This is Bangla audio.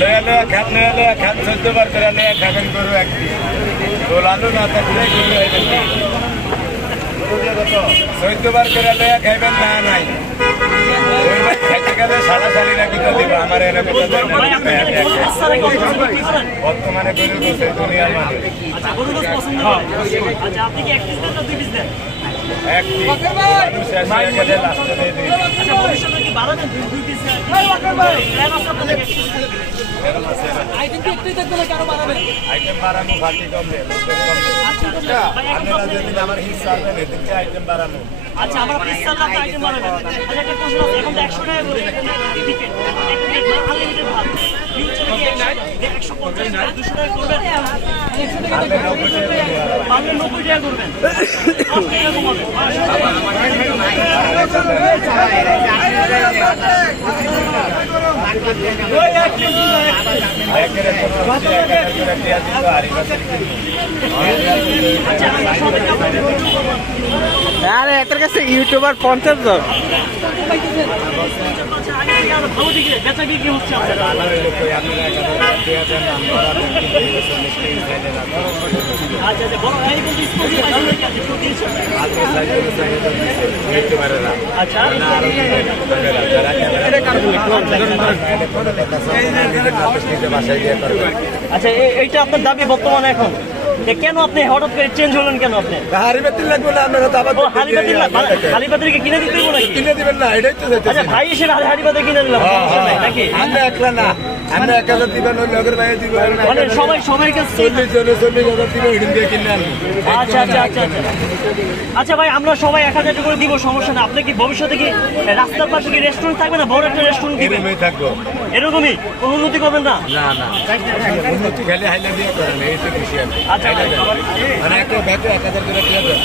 লয়া লয়া খান, লয়া লয়া খান, 14 বার করে লয়া খাবেন গরু একদিন। গোল আলু না থাকলে গরু হইবেন না। 14 বার করে লয়া খাইবেন না নাই। খাইতে গেলে সাড়াসাড়ি নাকি তো দিব, আমার এনে কথা দেয় না। বর্তমানে গরু গোছে দুনিয়ার মানুষ। এক পিস মানুষ শেষ হয়ে গেলে লাস্টে দিয়ে দিই। আইটেম বাড়ানো ফাটি কমবে, লোকের কমবে। আপনারা যেদিন আমার হিস্সা আসবেন এদিনকে আইটেম বাড়ানো। আচ্ছা আমরা পিসের লাভ আইটেম বানাবেন। আচ্ছা একটা প্রশ্ন আছে, এখন তো 100 টাকা করে টিকিট, এক প্লেট আনলিমিটেড ভাত ফিউচারে কি 150 টাকা 200 টাকা করবেন? পারলে 90 টাকা করবেন। আপনি এরকম হবে আরে এটার কাছে ইউটিউবার 50 জন। ভালো দিকে বেচা বিক্রি হচ্ছে আমাদের। আচ্ছা আচ্ছা বড় এই বলতে স্পোর্টস পাইছেন নাকি আপনি তো দিয়েছেন? আচ্ছা আচ্ছা এইটা আপনার দাবি বর্তমানে এখন কেন আপনি হঠাৎ করে চেঞ্জ হলেন কেন? আপনি হারিবাতিল লাগবে না, আপনারা তো আবার হারিবাতিকে কিনে দিতে দেবো নাকি? কিনে দিবেন না, এটাই তো আচ্ছা ভাই হিসেবে হারিবাতি কিনে দিলাম নাকি? আমরা একলা না, আমরা 1000 দিবেন, ওই লগের ভাই দিবেন, মানে সবাই কাছে 40,000 দিবেন, ওইদিন দিয়ে কিনলে আনবো। আচ্ছা আচ্ছা আচ্ছা আচ্ছা ভাই আমরা সবাই 1000 টাকা করে দিব, সমস্যা না। আপনি কি ভবিষ্যতে কি রাস্তার পাশে কি রেস্টুরেন্ট থাকবে না, বড় একটা রেস্টুরেন্ট দিবেন? এরকমই থাকবো। এরকমই কোনো উন্নতি করবেন না? না না, উন্নতি খালি হাইলা দিয়ে করেন, এই তো খুশি আমি। আচ্ছা মানে একটা ব্যাগে 1000 করে দিয়ে দেন।